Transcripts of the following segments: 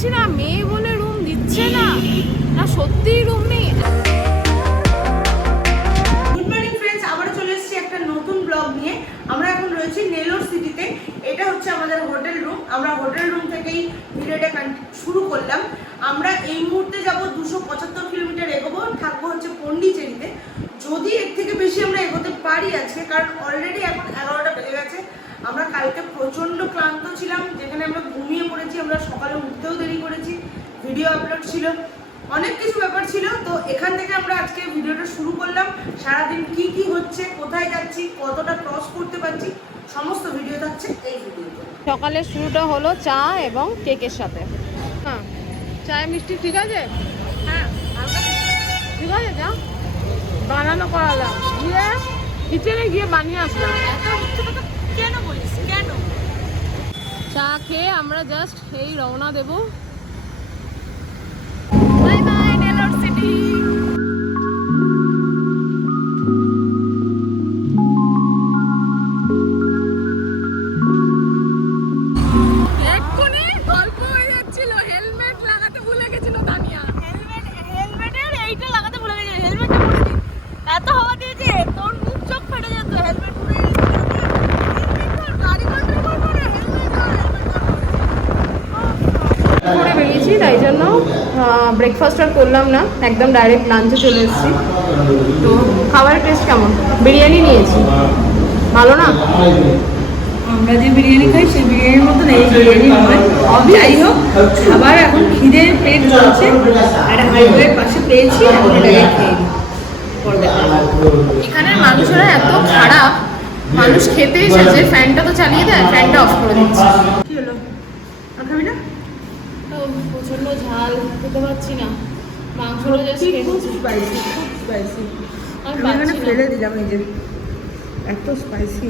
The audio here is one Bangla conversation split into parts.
পাচ্ছি না, মেয়ে বলে রুম দিচ্ছে না, না সত্যিই রুম নেই। গুড মর্নিং ফ্রেন্ডস, আবার চলে এসেছি একটা নতুন ব্লগ নিয়ে। আমরা এখন রয়েছি নেলোর সিটিতে। এটা হচ্ছে আমাদের হোটেল রুম। আমরা হোটেল রুম থেকেই ভিডিওটা শুরু করলাম। আমরা এই মুহূর্তে যাব 275 কিলোমিটার এগোবো, থাকবো হচ্ছে পন্ডিচেরিতে। যদি এর থেকে বেশি আমরা এগোতে পারি আজকে, কারণ অলরেডি এখন 11টা বেজে গেছে। আমরা কালকে প্রচণ্ড ক্লান্ত ছিলাম, যেখানে আমরা ঘুমিয়ে পড়েছি, আমরা সকালে উঠতেও দেরি করেছি, ভিডিও আপলোড ছিল, অনেক কিছু ব্যাপার ছিল। তো এখান থেকে আমরা আজকে ভিডিওটা শুরু করলাম। সারাদিন কি কি হচ্ছে, কোথায় যাচ্ছি, কতটা ক্রস করতে পারছি, সমস্ত ভিডিও থাকছে এই ভিডিওতে। সকালের শুরুটা হলো চা এবং কেকের সাথে। হ্যাঁ, চায় মিষ্টি ঠিক আছে? হ্যাঁ ঠিক আছে, যা বানানো করালাম, গিয়ে কিচেনে গিয়ে বানিয়ে আসলাম। কেন বলিস, কেন? চা খেয়ে আমরা জাস্ট এই রওনা দেবো। Bye bye Nellore city. এক্ষুনি গল্প হয়ে যাচ্ছিল, হেলমেট লাগাতে ভুলে গেছিল তানিয়া। হেলমেটের এইটা লাগাতে ভুলে গেছি, হেলমেটটা পরে দিই। এত হাওয়া দিয়েছে তোর মুখ চোখ ফেটে যেত। হেলমেট পরে গাড়ি কন্ট্রোল করবো না, হেলমেট করে বেরিয়েছি, তাই জন্য ব্রেকফাস্ট আর করলাম না, একদম ডাইরেক্ট লাঞ্চে চলে এসেছি। তো খাবারের টেস্ট কেমন? বিরিয়ানি নিয়েছি, ভালো না? আমরা যে বিরিয়ানি খাই সেই বিরিয়ানির মতো এই বিরিয়ানি নয়। যাই হোক, খাবার এখন খিদে পেট চলছে, একটা হাইওয়ের পাশে পেয়েছি, এখন এটাকে খেয়ে নিই। এখানের মানুষেরা এত খারাপ, মানুষ খেতে এসেছে, ফ্যানটা তো চালিয়ে দেয়, ফ্যানটা অফ করে দিচ্ছে। কি হলো, আর খাবি না? প্রচন্ড ঝাল, খেতে পারছি না। মাংসটা জাস্ট খেয়েছি, স্পাইসি, খুব স্পাইসি। আমি আমি পাচ্ছি এখানে না। ফেলে দিলাম, এই যে এত স্পাইসি।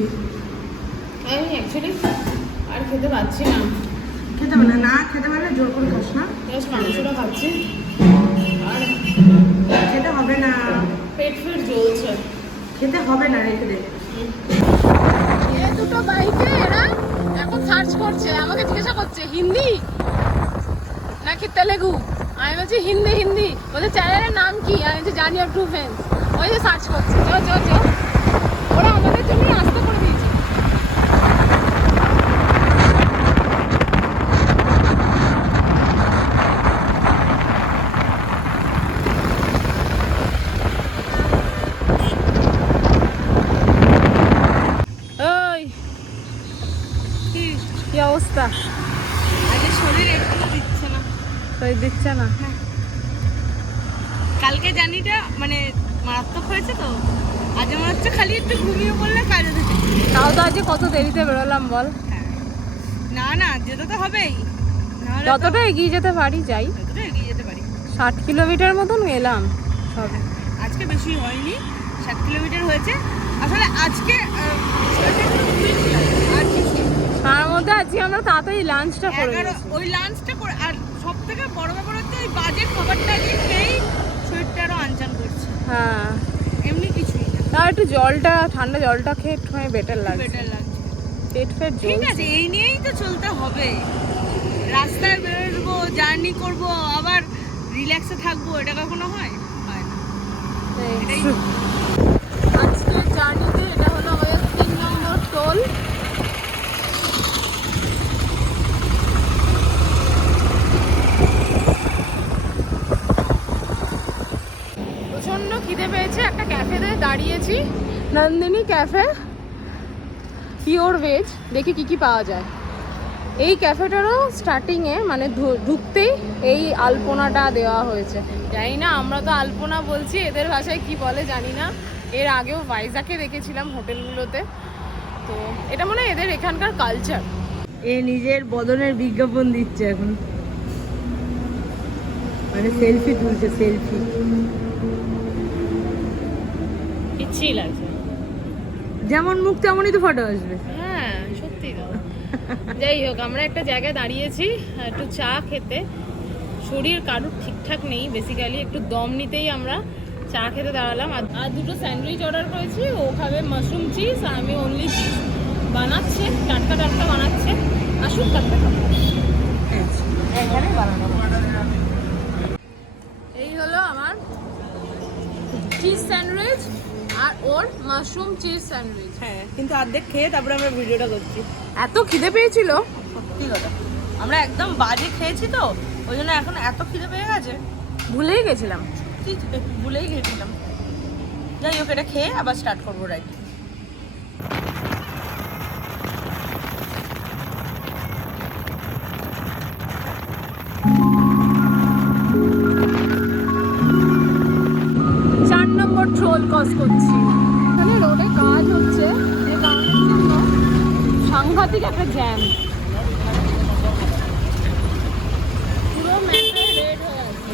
আমি অ্যাকচুয়ালি আর খেতে পারছি না। খেতে পারলে না, খেতে পারলে জোর করে খাস না। জাস্ট মাংসটা খাচ্ছি আর খেতে হবে না, পেট ফেট জ্বলছে। খেতে হবে না, রেখে দে। এ দুটো বাইকে এরা এখন সার্চ করছে, আমাকে জিজ্ঞাসা করছে হিন্দি নাকি তেলেগু। আমি বলছি হিন্দি হিন্দি। বলছে চ্যানেলের নাম কি? আমি বলছি জানি আর টু ফ্রেন্ডস। ওই যে সার্চ করছে, চো চো চো। ওরা আমাদের জন্য রাস্তা করে দিয়েছে। ওই কি অবস্থা? আজকে শরীর একটু দিচ্ছে না। ওই দিচ্ছে না। কালকে জানিটা মানে মারাত্মক হয়েছে, তো আজ মনে হচ্ছে খালি একটু ঘুমিয়ে পড়লে কাজে দিতে। তাও তো আজকে কত দেরিতে বেরোলাম বল। না না, যেতে তো হবেই, নাহলে যতটা এগিয়ে যেতে পারি যাই। যতটা এগিয়ে যেতে পারি। 60 কিলোমিটার মতন গেলাম সবে। আজকে বেশি হয়নি, 7 কিলোমিটার হয়েছে। আসলে আজকে তার মধ্যে আজকে আমরা তাড়াতাড়ি লাঞ্চটা করে নিয়েছি। ওই লাঞ্চটা করে, আর সব থেকে বড় ব্যাপার হচ্ছে ওই বাজে খাবারটা দিয়ে খেয়েই শরীরটা আরো আনচান করছে। হ্যাঁ, এমনি কিছুই না, তাও একটু জলটা, ঠান্ডা জলটা খেয়ে একটুখানি বেটার লাগছে। বেটার লাগছে। পেট ফেট ঠিক জ্বলছে। আছে, এই নিয়েই তো চলতে হবে। রাস্তায় বেরোবো, জার্নি করব, আবার রিল্যাক্সে থাকবো, এটা কখনো হয়? হয় না। এটাই আজকের জার্নিতে এটা হলো আমাদের 3 নম্বর টোল। প্রচন্ড খিদে পেয়েছে, একটা ক্যাফেতে দাঁড়িয়েছি, নন্দিনী ক্যাফে, পিওর ভেজ। দেখি কি কি পাওয়া যায়। এই ক্যাফেটারও স্টার্টিংয়ে মানে ঢুকতেই এই আলপনাটা দেওয়া হয়েছে। জানি না, আমরা তো আলপনা বলছি, এদের ভাষায় কি বলে জানি না। এর আগেও ভাইজাকে দেখেছিলাম হোটেলগুলোতে, তো এটা মনে হয় এদের এখানকার কালচার। এ নিজের বদনের বিজ্ঞাপন দিচ্ছে এখন, মানে সেলফি তুলছে, সেলফি। ইচ্ছেই লাগছে, যেমন মুখ তেমনই তো ফটো আসবে। হ্যাঁ সত্যি তো। যাই হোক, আমরা একটা জায়গায় দাঁড়িয়েছি একটু চা খেতে। শরীর কারুর ঠিকঠাক নেই, বেসিক্যালি একটু দম নিতেই আমরা চা খেতে দাঁড়ালাম। আর দুটো স্যান্ডউইচ অর্ডার করেছি, ও খাবে মাশরুম চিজ, আর আমি অনলি চিজ। বানাচ্ছে টাটকা টাটকা বানাচ্ছে, আসুন টাটকা খাবো। এখানেই বানানো হয়। এই হলো আমার চিজ স্যান্ডউইচ আর ওর মাশরুম চিজ স্যান্ডউইচ। হ্যাঁ, কিন্তু অর্ধেক খেয়ে তারপরে আমরা ভিডিওটা করছি। এত খিদে পেয়েছিল, সত্যি কথা, আমরা একদম বাজে খেয়েছি তো, ওই জন্য এখন এত খিদে পেয়ে গেছে, ভুলেই গেছিলাম। ভুলেই গেছিলাম। যাই হোক, এটা খেয়ে আবার স্টার্ট করবো রাইড। ট্রোল কজ করছি। এখানে রোডে কাজ হচ্ছে, যে কারণের জন্য সাংঘাতিক একটা জ্যাম, পুরো ম্যাপটা রেড হয়ে আছে।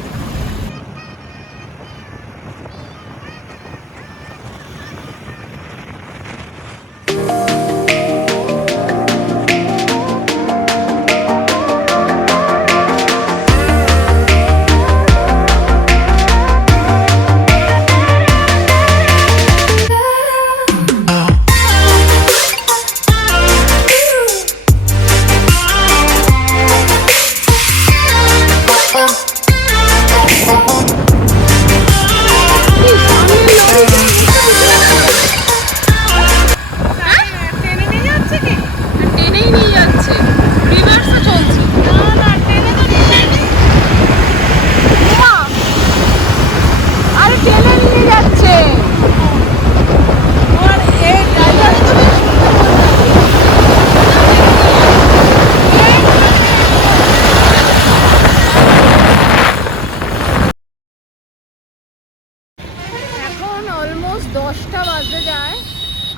অলমোস্ট 10টা বাজতে যায়।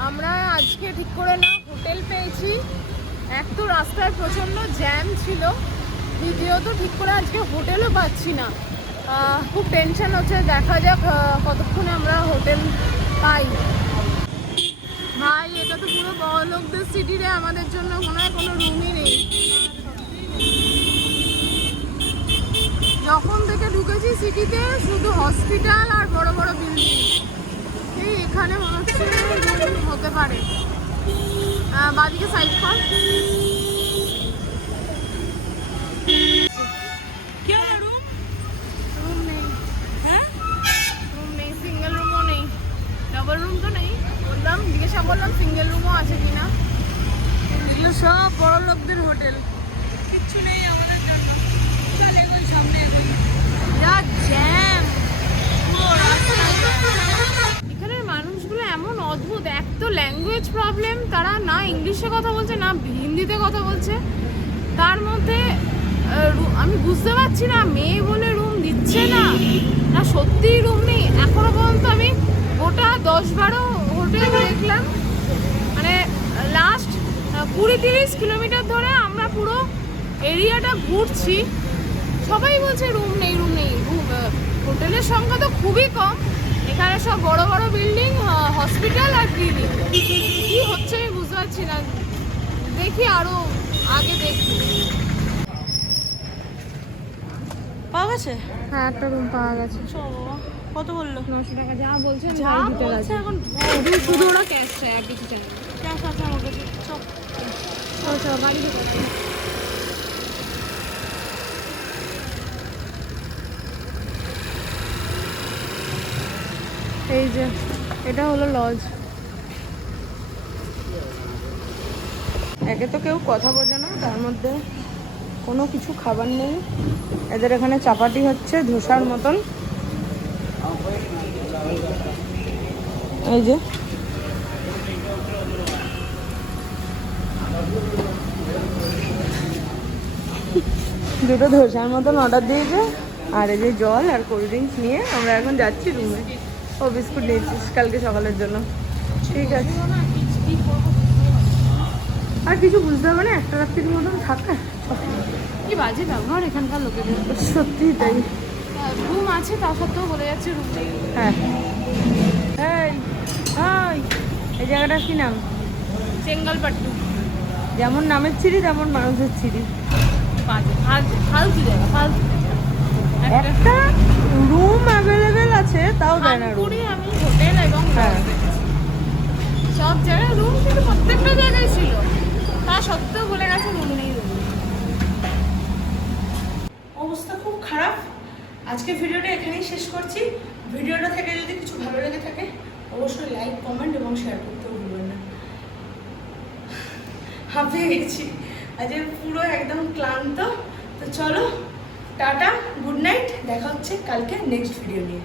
আমরা আজকে ঠিক করে না হোটেল পেয়েছি, এক তো রাস্তায় প্রচণ্ড জ্যাম ছিল, দ্বিতীয়ত ঠিক করে আজকে হোটেলও পাচ্ছি না। খুব টেনশন হচ্ছে, দেখা যাক কতক্ষণে আমরা হোটেল পাই। ভাই এটা তো পুরো বড়লোকদের সিটি রে, আমাদের জন্য মনে হয় কোনো রুমই নেই। যখন থেকে ঢুকেছি সিটিতে শুধু হসপিটাল আর বড় বড় বিল্ডিং, এই এখানে মনে হচ্ছে রুম হতে পারে। বাদিকে সাইড কর, রুম নেই। হ্যাঁ, রুম নেই, সিঙ্গেল রুমও নেই, ডাবল রুম তো নেই। বললাম, জিজ্ঞাসা করলাম সিঙ্গেল রুমও আছে কিনা। এগুলো সব বড় লোকদের হোটেল, কিচ্ছু নেই আমাদের জন্য। চল এগোই, সামনে এগোই। যা জ্যাম পুরো রাস্তা। এখানের মানুষগুলো এমন অদ্ভুত, এক তো ল্যাঙ্গুয়েজ প্রবলেম, তারা না ইংলিশে কথা বলছে না হিন্দিতে কথা বলছে। তার মধ্যে আমি বুঝতে পারছি না মেয়ে বলে রুম দিচ্ছে না, না সত্যিই রুম নেই। এখনো পর্যন্ত আমি গোটা 10-12 হোটেল দেখলাম, মানে লাস্ট 20-30 কিলোমিটার ধরে আমরা পুরো এরিয়াটা ঘুরছি, সবাই বলছে রুম নেই, রুম নেই। হোটেলের সংখ্যা তো খুবই কম, এখানে সব বড় বড় বিল্ডিং, হসপিটাল আর ক্লিনিক। কি হচ্ছে আমি বুঝতে পারছি না, দেখি আরো আগে দেখি। পাওয়া গেছে? হ্যাঁ, একটা রুম পাওয়া গেছে। কত বললো? 900 টাকা যা বলছে, যা বলছে এখন শুধু ওরা ক্যাশ চায়, আর কিছু চায় না। ক্যাশ আছে আমার কাছে। চল গাড়ি থেকে। এই যে এটা হলো লজ। একে তো কেউ কথা বোঝে না, তার মধ্যে কোনো কিছু খাবার নেই। এদের এখানে চাপাটি হচ্ছে ধোসার মতন। এই যে দুটো ধোসার মতন অর্ডার দিয়েছে, আর এই যে জল আর কোল্ড ড্রিঙ্কস নিয়ে আমরা এখন যাচ্ছি রুমে। ও বিস্কুট নিয়েছিস কালকে সকালের জন্য, ঠিক আছে। আর কিছু বুঝতে হবে না, একটা রাত্রির মতন থাকা। কি বাজে ব্যবহার এখানকার লোকেদের, সত্যি তাই। রুম আছে তা সত্ত্বেও বলে যাচ্ছে রুম নেই। হ্যাঁ, এই জায়গাটার কি নাম? চেঙ্গলপট্টু। যেমন নামের ছিরি তেমন মানুষের ছিরি। ফালতু জায়গা, ফালতু। একটা রুম অ্যাভেলেবেল আছে, তাও দেয় না রুম। আমি হোটেল এবং সব জায়গায় রুম, কিন্তু প্রত্যেকটা জায়গায় ছিল, তা সত্ত্বেও বলে গেছে রুম নেই, রুম নেই। আজকে ভিডিওটা এখানেই শেষ করছি। ভিডিওটা থেকে যদি কিছু ভালো লেগে থাকে অবশ্যই লাইক, কমেন্ট এবং শেয়ার করতেও ভুলবেন না। হাঁপিয়ে গেছি, আজ পুরো একদম ক্লান্ত। তো চলো, টাটা, গুড নাইট, দেখা হচ্ছে কালকে নেক্সট ভিডিও নিয়ে।